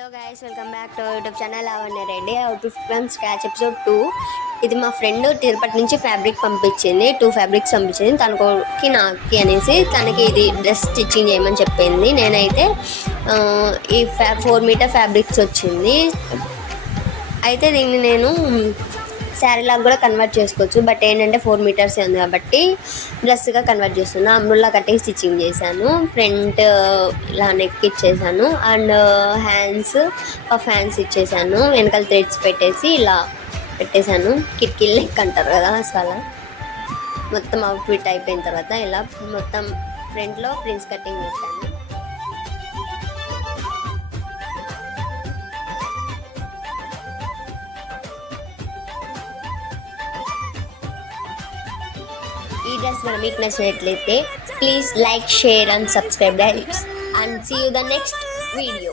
Hello guys, welcome back to YouTube channel Lavanya Reddy. How to from scratch episode 2. ఇది మా friend Tirupati నుంచి fabric పంపించింది. 2 fabrics పంపించింది తనకి నాకి అనేసి. తనకి ఇది డ్రెస్ స్టిచ్చింగ్ చేయమని చెప్పింది. నేనైతే ఈ 4 మీటర్ ఫ్యాబ్రిక్స్ వచ్చింది. అయితే దీన్ని నేను శారీ లాగా కూడా కన్వర్ట్ చేసుకోవచ్చు. బట్ ఏంటంటే 4 మీటర్స్ ఉంది కాబట్టి డ్రెస్గా కన్వర్ట్ చేస్తున్నా. అమ్రుల్లా కటింగ్ స్టిచ్చింగ్ చేశాను. ఫ్రంట్ ఇలా నెక్ ఇచ్చేసాను అండ్ హ్యాండ్స్ ఇచ్చేసాను. వెనకాల థ్రెడ్స్ పెట్టేసి ఇలా పెట్టేశాను. కిటికీలు లెక్క అంటారు కదా, అసలు మొత్తం అవుట్ఫిట్ అయిపోయిన తర్వాత ఇలా మొత్తం ఫ్రంట్లో ప్రిన్స్ కటింగ్ పెట్టాను. ఈ డ్రెస్ మనం మీకు నచ్చినట్లయితే please like, share and subscribe guys, and see you the next video.